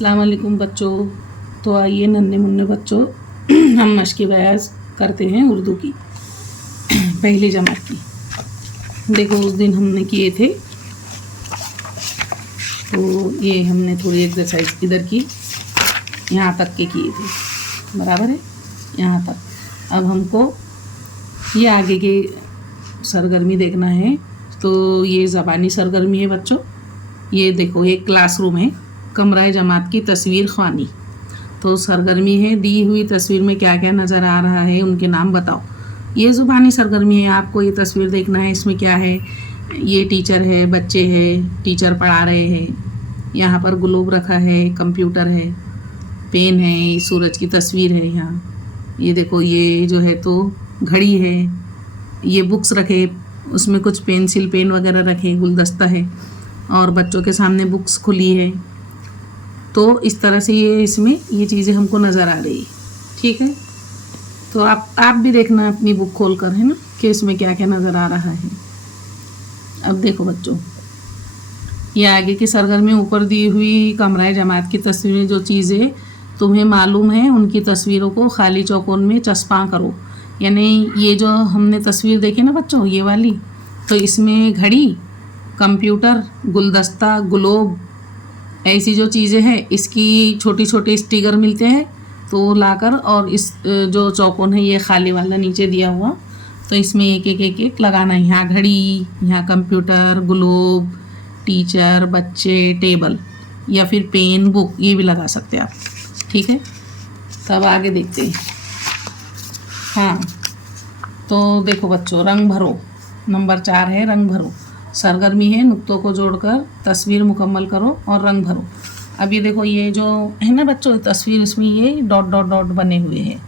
अस्सलाम वालेकुम बच्चों। तो आइए नन्हे मुन्ने बच्चों हम मश्क बयाज करते हैं उर्दू की पहली जमात की। देखो उस दिन हमने किए थे, तो ये हमने थोड़ी एक्सरसाइज इधर की, यहाँ तक के किए थे, बराबर है यहाँ तक। अब हमको ये आगे के सरगर्मी देखना है। तो ये ज़बानी सरगर्मी है बच्चों। ये देखो एक क्लासरूम है, कमरा जमात की तस्वीर ख्वानी। तो सरगर्मी है, दी हुई तस्वीर में क्या क्या नज़र आ रहा है उनके नाम बताओ। ये ज़ुबानी सरगर्मी है, आपको ये तस्वीर देखना है। इसमें क्या है, ये टीचर है, बच्चे हैं, टीचर पढ़ा रहे हैं। यहाँ पर ग्लोब रखा है, कंप्यूटर है, पेन है, सूरज की तस्वीर है यहाँ। ये देखो ये जो है तो घड़ी है, ये बुक्स रखे, उसमें कुछ पेंसिल पेन वगैरह रखे, गुलदस्ता है और बच्चों के सामने बुक्स खुली है। तो इस तरह से ये इसमें ये चीज़ें हमको नज़र आ रही है, ठीक है। तो आप भी देखना अपनी बुक खोल कर, है ना, कि इसमें क्या क्या नज़र आ रहा है। अब देखो बच्चों, ये आगे की सरगर्मी ऊपर दी हुई कमरा जमात की तस्वीरें, जो चीज़ें तुम्हें मालूम है उनकी तस्वीरों को खाली चौकोन में चस्पा करो। यानी ये जो हमने तस्वीर देखी ना बच्चों, ये वाली, तो इसमें घड़ी, कंप्यूटर, गुलदस्ता, ग्लोब, ऐसी जो चीज़ें हैं, इसकी छोटी छोटी स्टिकर मिलते हैं, तो लाकर और इस जो चौकोन है ये खाली वाला नीचे दिया हुआ, तो इसमें एक एक एक एक लगाना है। यहाँ घड़ी, यहाँ कंप्यूटर, ग्लोब, टीचर, बच्चे, टेबल या फिर पेन, बुक, ये भी लगा सकते हैं आप, ठीक है। तब आगे देखते हैं। हाँ, तो देखो बच्चों, रंग भरो, नंबर 4 है रंग भरो। सरगर्मी है, नुक्तों को जोड़कर तस्वीर मुकम्मल करो और रंग भरो। अब ये देखो, ये जो है ना बच्चों तस्वीर, इसमें ये डॉट डॉट डॉट बने हुए हैं,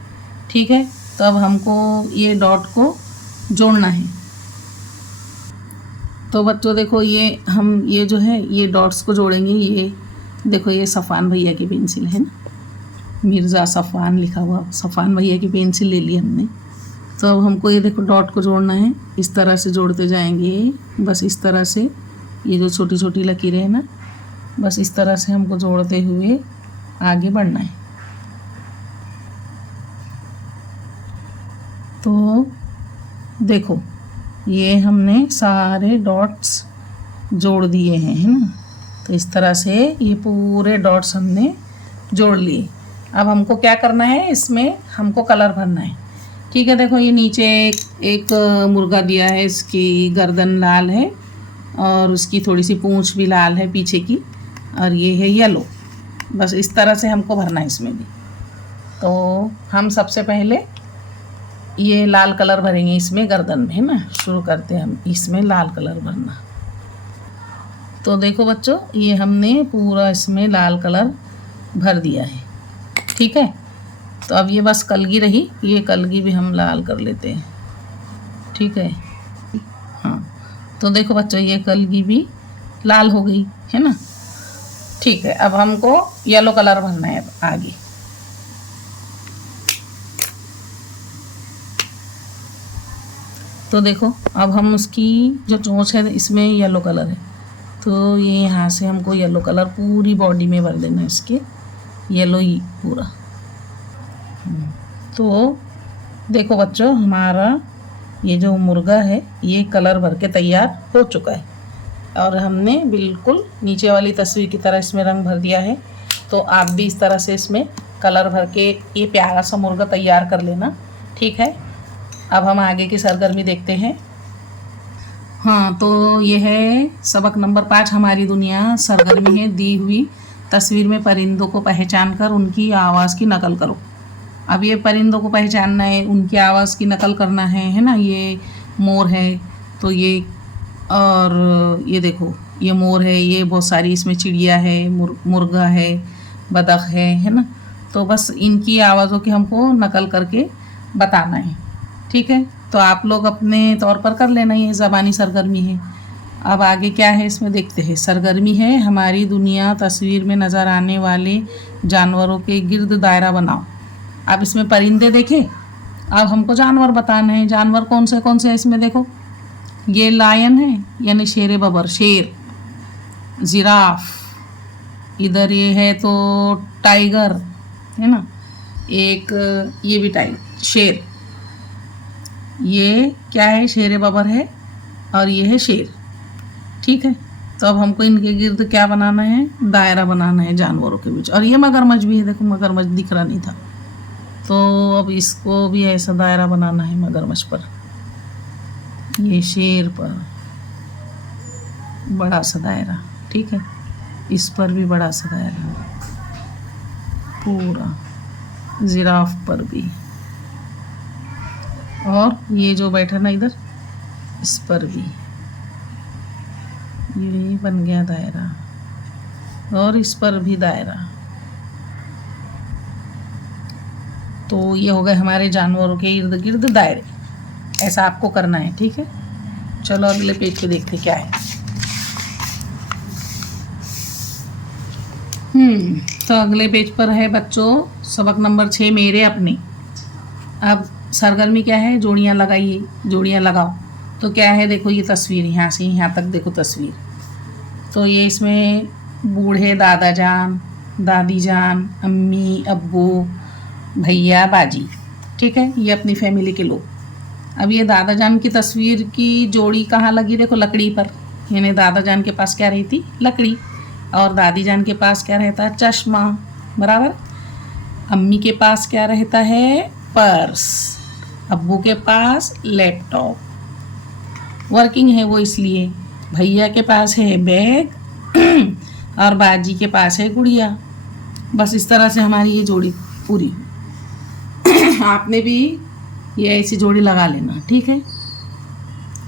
ठीक है। तो अब हमको ये डॉट को जोड़ना है। तो बच्चों देखो, ये हम ये जो है ये डॉट्स को जोड़ेंगे। ये देखो, ये सफ़ान भैया की पेंसिल है ना, मिर्ज़ा सफ़ान लिखा हुआ, सफ़ान भैया की पेंसिल ले ली हमने। तो अब हमको ये देखो डॉट को जोड़ना है, इस तरह से जोड़ते जाएंगे, बस इस तरह से। ये जो छोटी छोटी लकीरें हैं ना, बस इस तरह से हमको जोड़ते हुए आगे बढ़ना है। तो देखो, ये हमने सारे डॉट्स जोड़ दिए हैं, है ना। तो इस तरह से ये पूरे डॉट्स हमने जोड़ लिए। अब हमको क्या करना है, इसमें हमको कलर भरना है, ठीक है। देखो ये नीचे एक मुर्गा दिया है, इसकी गर्दन लाल है और उसकी थोड़ी सी पूंछ भी लाल है पीछे की, और ये है येलो। बस इस तरह से हमको भरना है इसमें भी। तो हम सबसे पहले ये लाल कलर भरेंगे इसमें, गर्दन में, है ना। शुरू करते हैं हम इसमें लाल कलर भरना। तो देखो बच्चों, ये हमने पूरा इसमें लाल कलर भर दिया है, ठीक है। तो अब ये बस कलगी रही, ये कलगी भी हम लाल कर लेते हैं, ठीक है। हाँ, तो देखो बच्चों, ये कलगी भी लाल हो गई, है ना, ठीक है। अब हमको येलो कलर भरना है आगे। तो देखो, अब हम उसकी जो चोंच है इसमें येलो कलर है, तो ये यहाँ से हमको येलो कलर पूरी बॉडी में भर देना है, इसके येलो ही पूरा। तो देखो बच्चों, हमारा ये जो मुर्गा है ये कलर भर के तैयार हो चुका है, और हमने बिल्कुल नीचे वाली तस्वीर की तरह इसमें रंग भर दिया है। तो आप भी इस तरह से इसमें कलर भर के ये प्यारा सा मुर्गा तैयार कर लेना, ठीक है। अब हम आगे की सरगर्मी देखते हैं। हाँ, तो ये है सबक नंबर 5, हमारी दुनिया। सरगर्मी है, दी हुई तस्वीर में परिंदों को पहचान कर उनकी आवाज़ की नकल करो। अब ये परिंदों को पहचानना है, उनकी आवाज़ की नकल करना है ना। ये मोर है, तो ये, और ये देखो ये मोर है, ये बहुत सारी इसमें चिड़िया है, मुर्गा है, बतख है ना। तो बस इनकी आवाज़ों की हमको नकल करके बताना है, ठीक है। तो आप लोग अपने तौर पर कर लेना, ये ज़बानी सरगर्मी है। अब आगे क्या है इसमें देखते हैं। सरगर्मी है, हमारी दुनिया। तस्वीर में नज़र आने वाले जानवरों के गिर्द दायरा बनाओ। अब इसमें परिंदे देखे, अब हमको जानवर बताना है। जानवर कौन से हैं इसमें देखो, ये लायन है यानी शेर बबर, शेर, जिराफ, इधर ये है तो टाइगर है ना, एक ये भी टाइगर, शेर, ये क्या है, शेर बबर है, और ये है शेर। ठीक है, तो अब हमको इनके गिर्द क्या बनाना है, दायरा बनाना है जानवरों के बीच। और ये मगरमच्छ भी है, देखो मगरमच्छ दिख रहा नहीं था, तो अब इसको भी ऐसा दायरा बनाना है मगरमच्छ पर, ये शेर पर बड़ा सा दायरा। ठीक है, इस पर भी बड़ा सा दायरा, पूरा जिराफ पर भी, और ये जो बैठा ना इधर, इस पर भी ये बन गया दायरा, और इस पर भी दायरा। तो ये हो गए हमारे जानवरों के इर्द गिर्द दायरे। ऐसा आपको करना है। ठीक है, चलो अगले पेज पे देखते क्या है। तो अगले पेज पर है बच्चों सबक नंबर 6, मेरे अपने। अब सरगर्मी क्या है, जोड़ियाँ लगाइए, जोड़ियाँ लगाओ। तो क्या है, देखो ये तस्वीर, यहाँ से यहाँ तक देखो तस्वीर। तो ये इसमें बूढ़े दादा जान, दादी जान, अम्मी, अब्बू, भैया, बाजी। ठीक है, ये अपनी फैमिली के लोग। अब ये दादा जान की तस्वीर की जोड़ी कहाँ लगी, देखो लकड़ी पर। यानी दादा जान के पास क्या रहती, लकड़ी, और दादी जान के पास क्या रहता है, चश्मा, बराबर। अम्मी के पास क्या रहता है, पर्स। अब्बू के पास लैपटॉप, वर्किंग है वो इसलिए। भैया के पास है बैग और बाजी के पास है गुड़िया। बस इस तरह से हमारी ये जोड़ी पूरी। आपने भी ये ऐसी जोड़ी लगा लेना। ठीक है,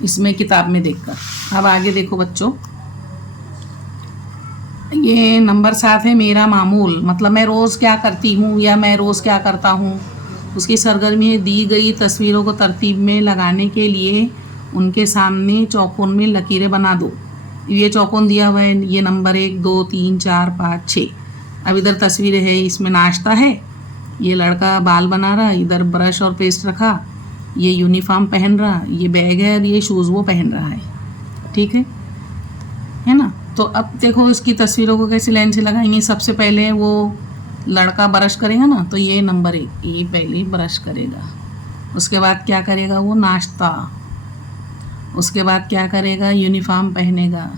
इसमें किताब में देखकर। अब आगे देखो बच्चों, ये नंबर 7 है मेरा मामूल, मतलब मैं रोज़ क्या करती हूँ या मैं रोज़ क्या करता हूँ। उसकी सरगर्मी है, दी गई तस्वीरों को तरतीब में लगाने के लिए उनके सामने चौकोन में लकीरें बना दो। ये चौकोन दिया हुआ है, ये नंबर 1, 2, 3, 4, 5, 6। अब इधर तस्वीरें है, इसमें नाश्ता है, ये लड़का बाल बना रहा, इधर ब्रश और पेस्ट रखा, ये यूनिफॉर्म पहन रहा, ये बैग है और ये शूज़ वो पहन रहा है। ठीक है ना। तो अब देखो इसकी तस्वीरों को कैसे लाइन से लगाएंगे। सबसे पहले वो लड़का ब्रश करेगा ना, तो ये नंबर 1, ये पहले ब्रश करेगा। उसके बाद क्या करेगा, वो नाश्ता। उसके बाद क्या करेगा, यूनिफॉर्म पहनेगा,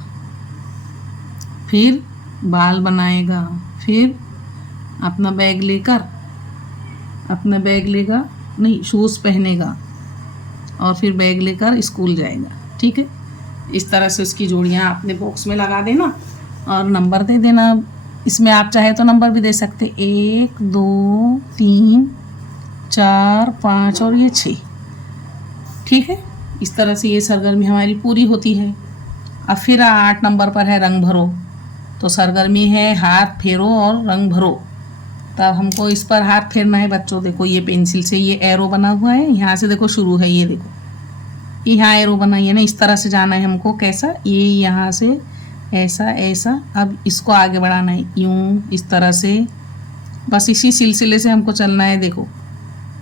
फिर बाल बनाएगा, फिर अपना बैग लेगा, नहीं शूज़ पहनेगा, और फिर बैग लेकर स्कूल जाएगा। ठीक है, इस तरह से उसकी जोड़ियाँ अपने बॉक्स में लगा देना और नंबर दे देना। इसमें आप चाहे तो नंबर भी दे सकते, 1, 2, 3, 4, 5 और ये 6। ठीक है, इस तरह से ये सरगर्मी हमारी पूरी होती है। अब फिर 8 नंबर पर है रंग भरो। तो सरगर्मी है हाथ फेरो और रंग भरो। तब हमको इस पर हाथ फेरना है बच्चों। देखो ये पेंसिल से ये एरो बना हुआ है, यहाँ से देखो शुरू है, ये देखो यहाँ एरो बना है ना, इस तरह से जाना है हमको। कैसा, ये यहाँ से ऐसा ऐसा। अब इसको आगे बढ़ाना है यूं, इस तरह से। बस इसी सिलसिले से हमको चलना है। देखो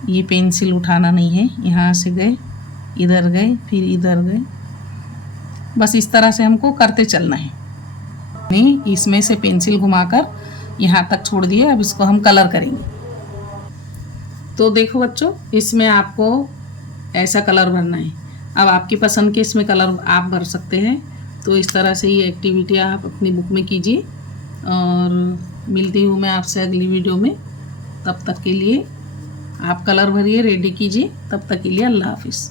ये पेंसिल उठाना नहीं है, यहाँ से गए, इधर गए, फिर इधर गए, बस इस तरह से हमको करते चलना है। नहीं, इसमें से पेंसिल घुमाकर यहाँ तक छोड़ दिए। अब इसको हम कलर करेंगे। तो देखो बच्चों, इसमें आपको ऐसा कलर भरना है। अब आपकी पसंद के इसमें कलर आप भर सकते हैं। तो इस तरह से ये एक्टिविटी आप अपनी बुक में कीजिए, और मिलती हूँ मैं आपसे अगली वीडियो में। तब तक के लिए आप कलर भरिए, रेडी कीजिए। तब तक के लिए अल्लाह हाफिज़।